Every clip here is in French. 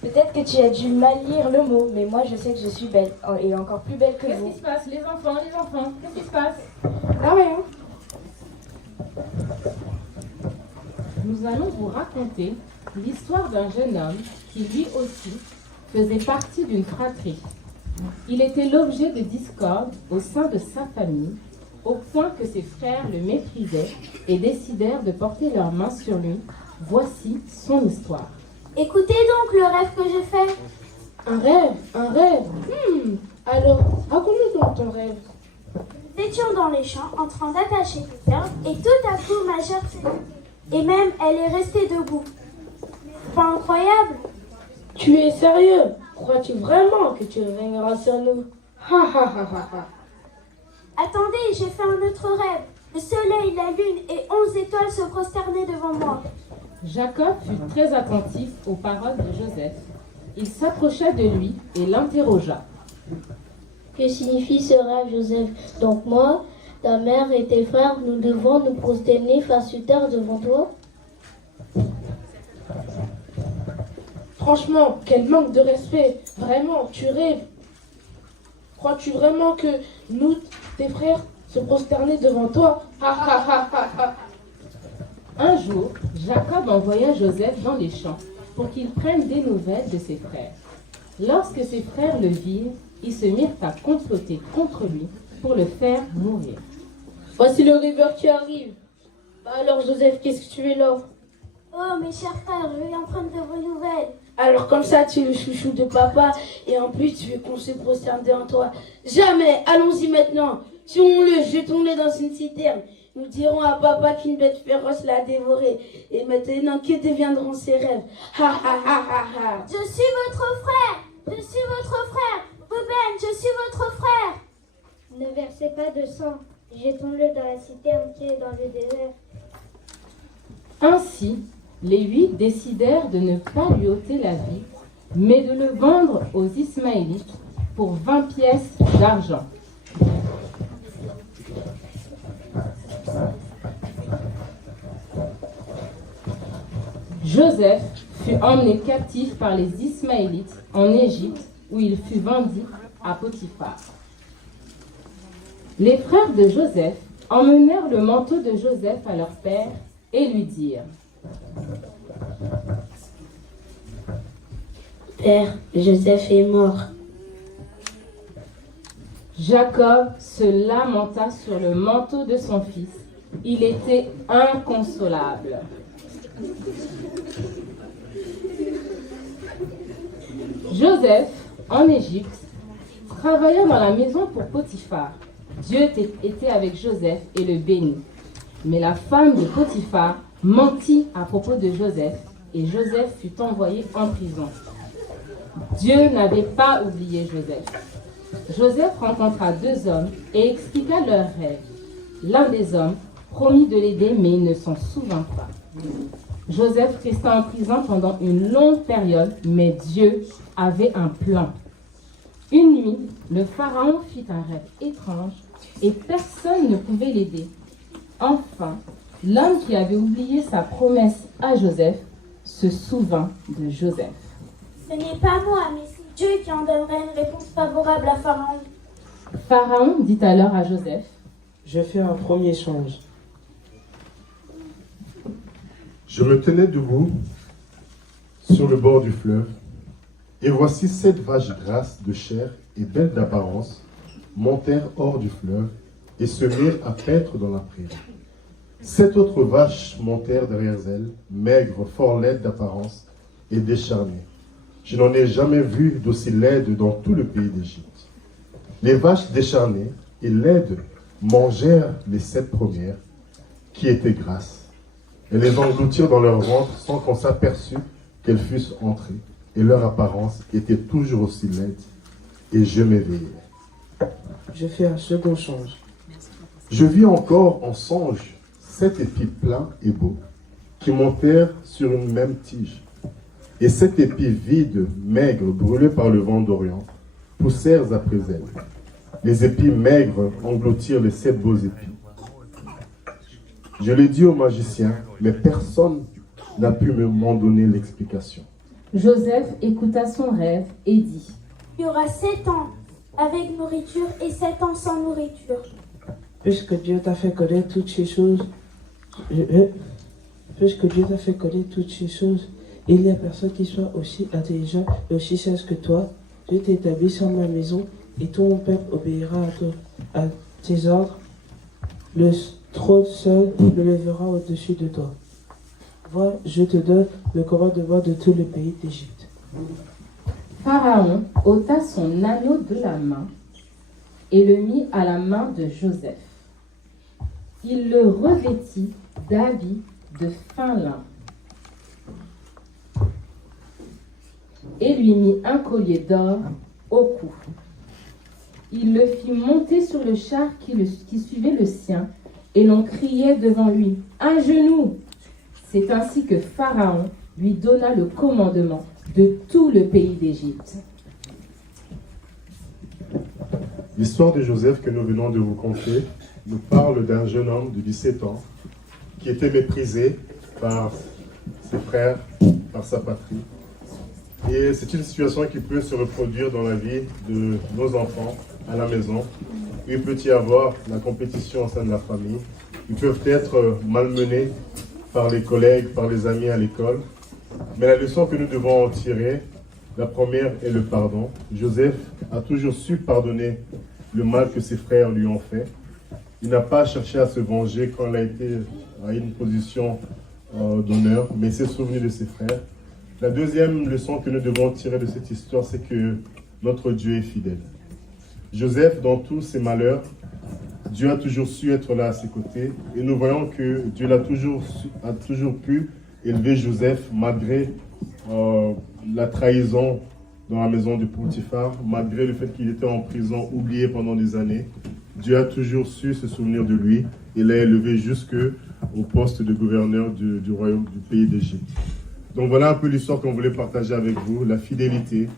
Peut-être que tu as dû mal lire le mot, mais moi je sais que je suis belle, et encore plus belle que Qu'est-ce vous. qui se passe, les enfants, qu'est-ce qui se passe? Ah rien. Nous allons vous raconter l'histoire d'un jeune homme qui lui aussi faisait partie d'une fratrie. Il était l'objet de discorde au sein de sa famille, au point que ses frères le méprisaient et décidèrent de porter leurs mains sur lui. Voici son histoire. Écoutez donc le rêve que j'ai fait. Un rêve, un rêve. Alors, raconte-nous donc ton rêve. Nous étions dans les champs en train d'attacher des herbes et tout à coup ma gerbe s'est levée. Et même elle est restée debout. C'est pas incroyable? Tu es sérieux? Crois-tu vraiment que tu régneras sur nous? Ha ha ha ha ha. Attendez, j'ai fait un autre rêve. Le soleil, la lune et 11 étoiles se prosternaient devant moi. Jacob fut très attentif aux paroles de Joseph. Il s'approcha de lui et l'interrogea. Que signifie ce rêve, Joseph? Donc moi, ta mère et tes frères, nous devons nous prosterner face à terre devant toi? Franchement, quel manque de respect. Vraiment, tu rêves. Crois-tu vraiment que nous, tes frères, se prosterner devant toi? Ha ha ha ha ha. Un jour, Jacob envoya Joseph dans les champs pour qu'il prenne des nouvelles de ses frères. Lorsque ses frères le virent, ils se mirent à comploter contre lui pour le faire mourir. Voici le rêveur qui arrive. Bah alors Joseph, qu'est-ce que tu fais là? Oh mes chers frères, je viens prendre de vos nouvelles. Alors comme ça, tu es le chouchou de papa et en plus tu veux qu'on se prosterne devant toi. Jamais, allons-y maintenant. Tuons-le, jetons-le dans une citerne. Nous dirons à papa qu'une bête féroce l'a dévoré. Et maintenant, que deviendront ses rêves? Ha ha ha ha ha. Je suis votre frère. Je suis votre frère. Reuben, je suis votre frère. Ne versez pas de sang. Jetons-le dans la citerne qui est dans le désert. Ainsi, les 8 décidèrent de ne pas lui ôter la vie, mais de le vendre aux Ismaélites pour 20 pièces d'argent. Joseph fut emmené captif par les Ismaélites en Égypte, où il fut vendu à Potiphar. Les frères de Joseph emmenèrent le manteau de Joseph à leur père et lui dirent: Père, Joseph est mort. Jacob se lamenta sur le manteau de son fils. Il était inconsolable. Joseph, en Égypte, travailla dans la maison pour Potiphar. Dieu était avec Joseph et le bénit. Mais la femme de Potiphar mentit à propos de Joseph et Joseph fut envoyé en prison. Dieu n'avait pas oublié Joseph. Joseph rencontra 2 hommes et expliqua leur rêve. L'un des hommes promit de l'aider, mais il ne s'en souvint pas. Joseph resta en prison pendant une longue période, mais Dieu avait un plan. Une nuit, le pharaon fit un rêve étrange et personne ne pouvait l'aider. Enfin, l'homme qui avait oublié sa promesse à Joseph se souvint de Joseph. Ce n'est pas moi, mais c'est Dieu qui en donnerait une réponse favorable à Pharaon. Pharaon dit alors à Joseph: Je fais un premier songe. Je me tenais debout sur le bord du fleuve, et voici 7 vaches grasses de chair et belles d'apparence montèrent hors du fleuve et se mirent à paître dans la prairie. 7 autres vaches montèrent derrière elles, maigres, fort laides d'apparence et décharnées. Je n'en ai jamais vu d'aussi laides dans tout le pays d'Égypte. Les vaches décharnées et laides mangèrent les 7 premières, qui étaient grasses, et les engloutirent dans leur ventre sans qu'on s'aperçût qu'elles fussent entrées, et leur apparence était toujours aussi laide, et je m'éveillai. Je fais un second songe. Je vis encore en songe 7 épis pleins et beaux, qui montèrent sur une même tige, et 7 épis vides, maigres, brûlés par le vent d'Orient, poussèrent après elles. Les épis maigres engloutirent les 7 beaux épis. Je l'ai dit au magicien, mais personne n'a pu m'en donner l'explication. Joseph écouta son rêve et dit: Il y aura 7 ans avec nourriture et 7 ans sans nourriture. Puisque Dieu t'a fait connaître toutes ces choses, puisque Dieu t'a fait connaître toutes ces choses, il n'y a personne qui soit aussi intelligent et aussi sage que toi. Je t'ai établi sur ma maison et tout mon peuple obéira à tes ordres. Le trône seul le lèvera au-dessus de toi. Vois, je te donne le commandement de tout le pays d'Égypte. Pharaon ôta son anneau de la main et le mit à la main de Joseph. Il le revêtit d'habits de fin lin et lui mit un collier d'or au cou. Il le fit monter sur le char qui suivait le sien, et l'on criait devant lui: à genoux! C'est ainsi que Pharaon lui donna le commandement de tout le pays d'Égypte. L'histoire de Joseph que nous venons de vous conter nous parle d'un jeune homme de 17 ans qui était méprisé par ses frères, par sa patrie. Et c'est une situation qui peut se reproduire dans la vie de nos enfants à la maison. Il peut y avoir la compétition au sein de la famille. Ils peuvent être malmenés par les collègues, par les amis à l'école. Mais la leçon que nous devons en tirer, la première est le pardon. Joseph a toujours su pardonner le mal que ses frères lui ont fait. Il n'a pas cherché à se venger quand il a été à une position d'honneur, mais il s'est souvenu de ses frères. La deuxième leçon que nous devons tirer de cette histoire, c'est que notre Dieu est fidèle. Joseph, dans tous ses malheurs, Dieu a toujours su être là à ses côtés. Et nous voyons que Dieu a toujours pu élever Joseph malgré la trahison dans la maison de Potiphar, malgré le fait qu'il était en prison, oublié pendant des années. Dieu a toujours su se souvenir de lui et l'a élevé jusqu'au poste de gouverneur du royaume du pays d'Égypte. Donc voilà un peu l'histoire qu'on voulait partager avec vous, la fidélité,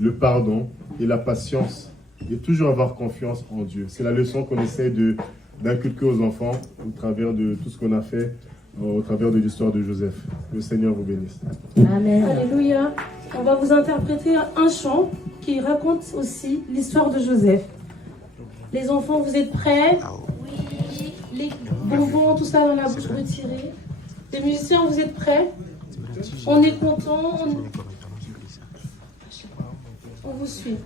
le pardon et la patience, et toujours avoir confiance en Dieu. C'est la leçon qu'on essaie d'inculquer aux enfants au travers de tout ce qu'on a fait, au travers de l'histoire de Joseph. Le Seigneur vous bénisse. Amen. Alléluia. On va vous interpréter un chant qui raconte aussi l'histoire de Joseph. Les enfants, vous êtes prêts? Oui. Les bonbons, tout ça dans la bouche retirée. Les musiciens, vous êtes prêts? On est contents. On vous suit.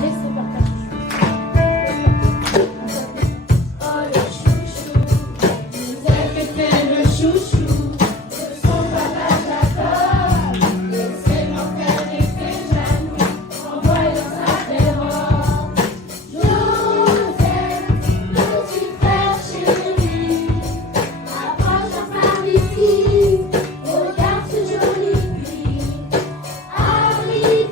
Laissez partager. Oh le chouchou, vous avez fait le chouchou, de son papa Jacob. Laissez mon frère et ses jaloux, en voyant sa terreur. Joseph, petit frère chéri, approche par ici, regarde ce joli puits. Arrive.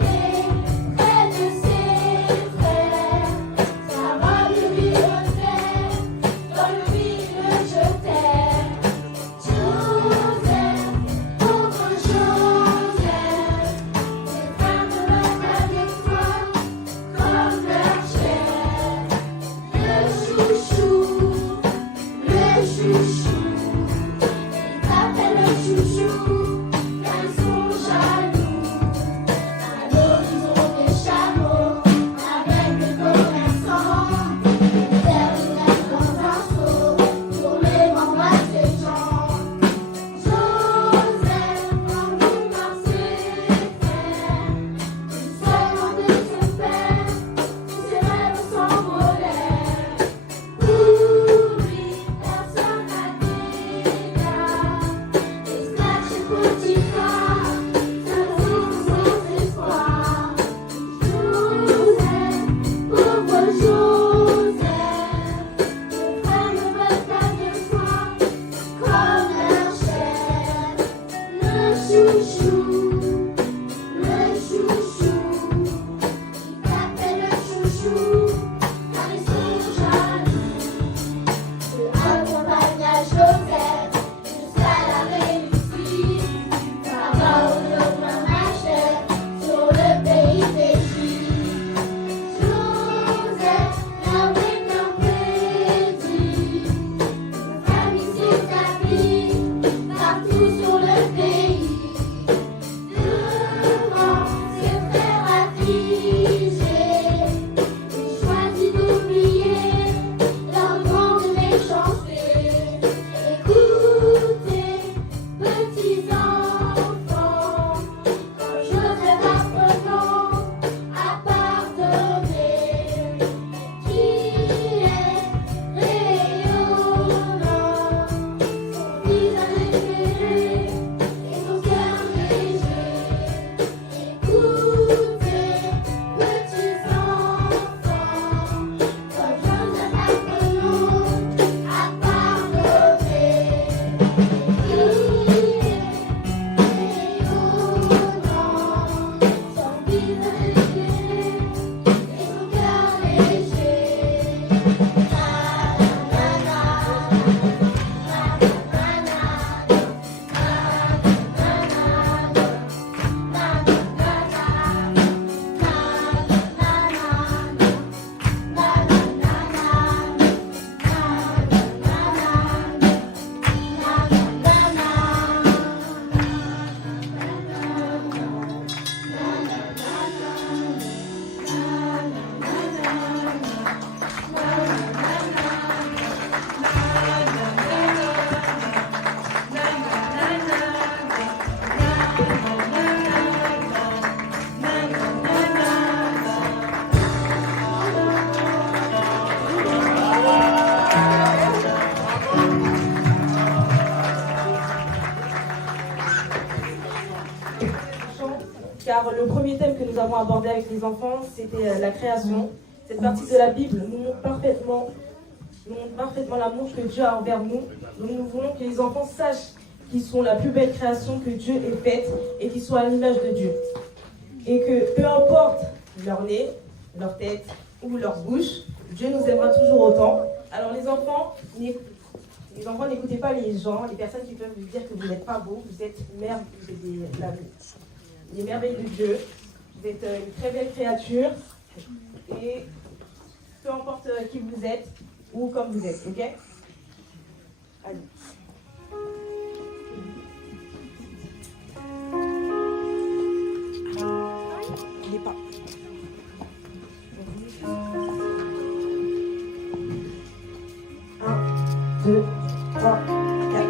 car le premier thème que nous avons abordé avec les enfants, c'était la création. Cette partie de la Bible nous montre parfaitement l'amour que Dieu a envers nous. Donc nous voulons que les enfants sachent qu'ils sont la plus belle création que Dieu ait faite et qu'ils soient à l'image de Dieu. Et que peu importe leur nez, leur tête ou leur bouche, Dieu nous aimera toujours autant. Alors les enfants, n'écoutez pas les gens, les personnes qui peuvent vous dire que vous n'êtes pas beaux, vous êtes les merveilles de Dieu, vous êtes une très belle créature, et peu importe qui vous êtes ou comme vous êtes, ok? Allez. Il n'est pas. 1, 2, 3, 4.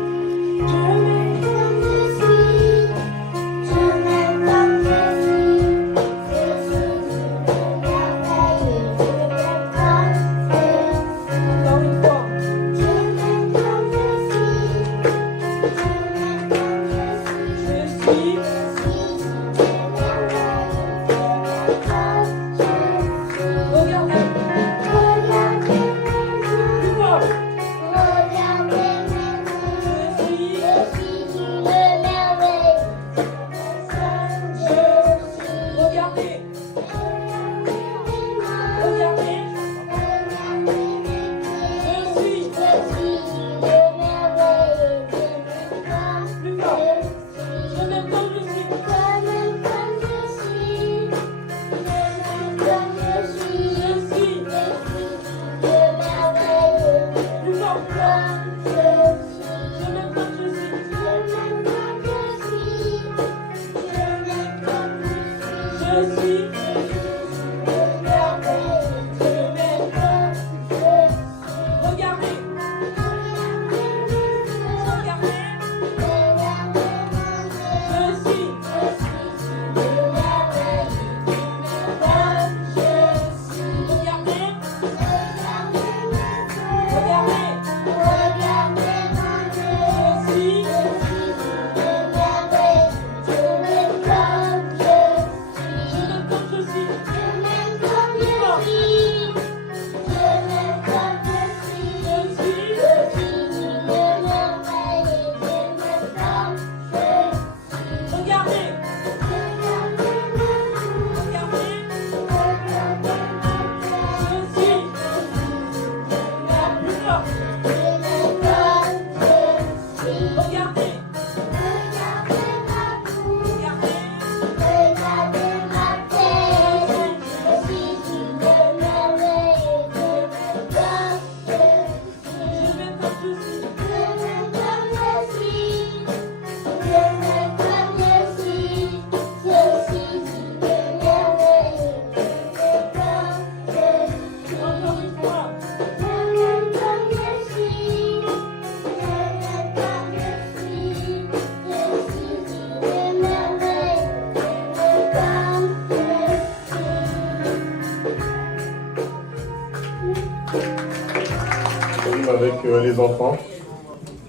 Avec les enfants.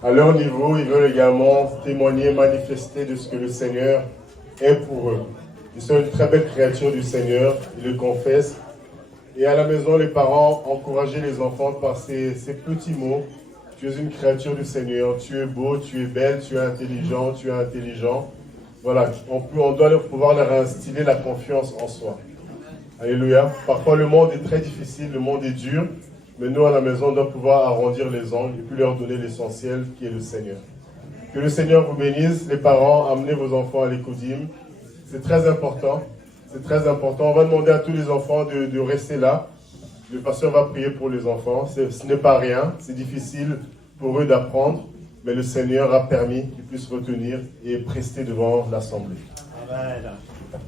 À leur niveau, ils veulent également témoigner, manifester de ce que le Seigneur est pour eux. Ils sont une très belle créature du Seigneur, ils le confessent. Et à la maison, les parents, encouragez les enfants par ces petits mots. Tu es une créature du Seigneur, tu es beau, tu es belle, tu es intelligent, tu es intelligent. Voilà, on doit pouvoir leur instiller la confiance en soi. Alléluia. Parfois, le monde est très difficile, le monde est dur. Mais nous, à la maison, on doit pouvoir arrondir les angles et puis leur donner l'essentiel qui est le Seigneur. Que le Seigneur vous bénisse. Les parents, amenez vos enfants à l'écoudim. C'est très important. C'est très important. On va demander à tous les enfants de rester là. Le pasteur va prier pour les enfants. Ce n'est pas rien. C'est difficile pour eux d'apprendre. Mais le Seigneur a permis qu'ils puissent retenir et prester devant l'Assemblée. Amen.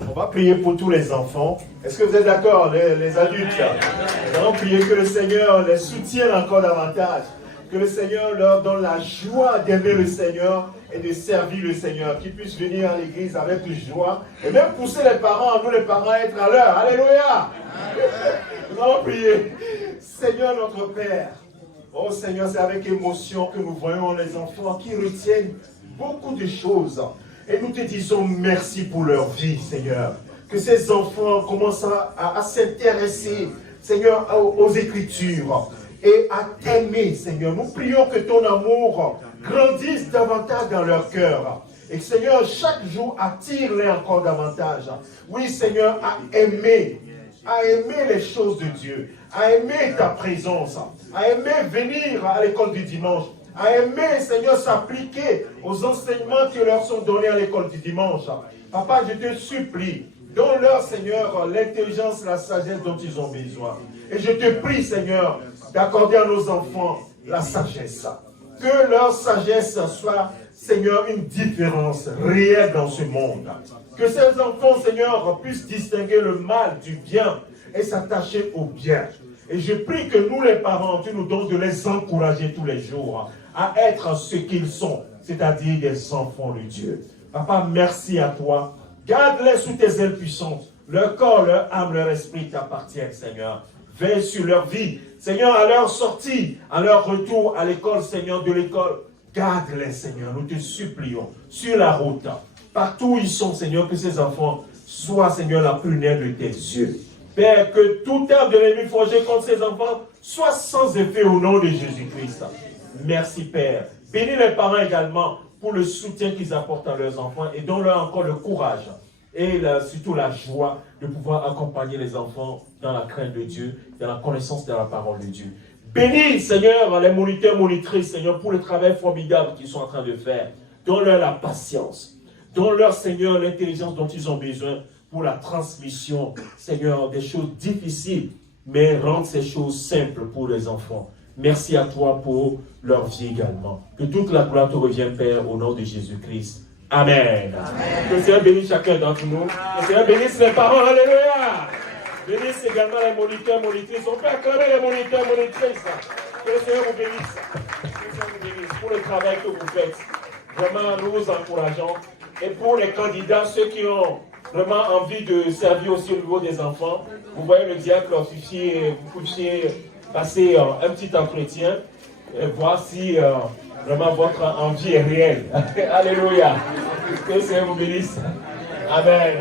On va prier pour tous les enfants. Est-ce que vous êtes d'accord, les adultes? Nous allons prier que le Seigneur les soutienne encore davantage. Que le Seigneur leur donne la joie d'aimer le Seigneur et de servir le Seigneur. Qu'ils puissent venir à l'église avec joie et même pousser les parents, nous les parents, à être à l'heure. Alléluia! Nous allons prier. Seigneur notre Père. Oh Seigneur, c'est avec émotion que nous voyons les enfants qui retiennent beaucoup de choses. Et nous te disons merci pour leur vie, Seigneur. Que ces enfants commencent à s'intéresser, Seigneur, aux Écritures et à t'aimer, Seigneur. Nous prions que ton amour grandisse davantage dans leur cœur. Et Seigneur, chaque jour, attire-les encore davantage. Oui, Seigneur, à aimer les choses de Dieu, à aimer ta présence, à aimer venir à l'école du dimanche, à aimer, Seigneur, s'appliquer aux enseignements qui leur sont donnés à l'école du dimanche. Papa, je te supplie, donne-leur, Seigneur, l'intelligence, la sagesse dont ils ont besoin. Et je te prie, Seigneur, d'accorder à nos enfants la sagesse. Que leur sagesse soit, Seigneur, une différence réelle dans ce monde. Que ces enfants, Seigneur, puissent distinguer le mal du bien et s'attacher au bien. Et je prie que nous, les parents, tu nous donnes de les encourager tous les jours à être ce qu'ils sont, c'est-à-dire des enfants de Dieu. Papa, merci à toi. Garde-les sous tes ailes puissantes. Leur corps, leur âme, leur esprit t'appartiennent, Seigneur. Veille sur leur vie. Seigneur, à leur sortie, à leur retour à l'école, Seigneur, de l'école, garde-les, Seigneur. Nous te supplions sur la route. Partout où ils sont, Seigneur, que ces enfants soient, Seigneur, la prunelle de tes yeux. Père, que tout œuvre de l'ennemi forgé contre ces enfants soit sans effet au nom de Jésus-Christ. Merci, Père. Bénis les parents également pour le soutien qu'ils apportent à leurs enfants et donne-leur encore le courage et surtout la joie de pouvoir accompagner les enfants dans la crainte de Dieu, dans la connaissance de la parole de Dieu. Bénis, Seigneur, les moniteurs, monitrices, Seigneur, pour le travail formidable qu'ils sont en train de faire. Donne-leur la patience. Donne-leur, Seigneur, l'intelligence dont ils ont besoin pour la transmission, Seigneur, des choses difficiles, mais rendre ces choses simples pour les enfants. Merci à toi pour leur vie également. Que toute la gloire te revienne, Père, au nom de Jésus-Christ. Amen. Amen. Que le Seigneur bénisse chacun d'entre nous. Que le Seigneur bénisse les parents. Alléluia. Bénisse également les moniteurs, monitrices. On peut acclamer les moniteurs, monitrices. Que le Seigneur vous bénisse. Que le Seigneur vous bénisse pour le travail que vous faites. Vraiment, nous vous encourageons. Et pour les candidats, ceux qui ont vraiment envie de servir aussi au niveau des enfants, vous voyez le diacre, vous puissiez passer un petit entretien et voir si vraiment votre envie est réelle. Alléluia. Que le Seigneur vous bénisse. Amen.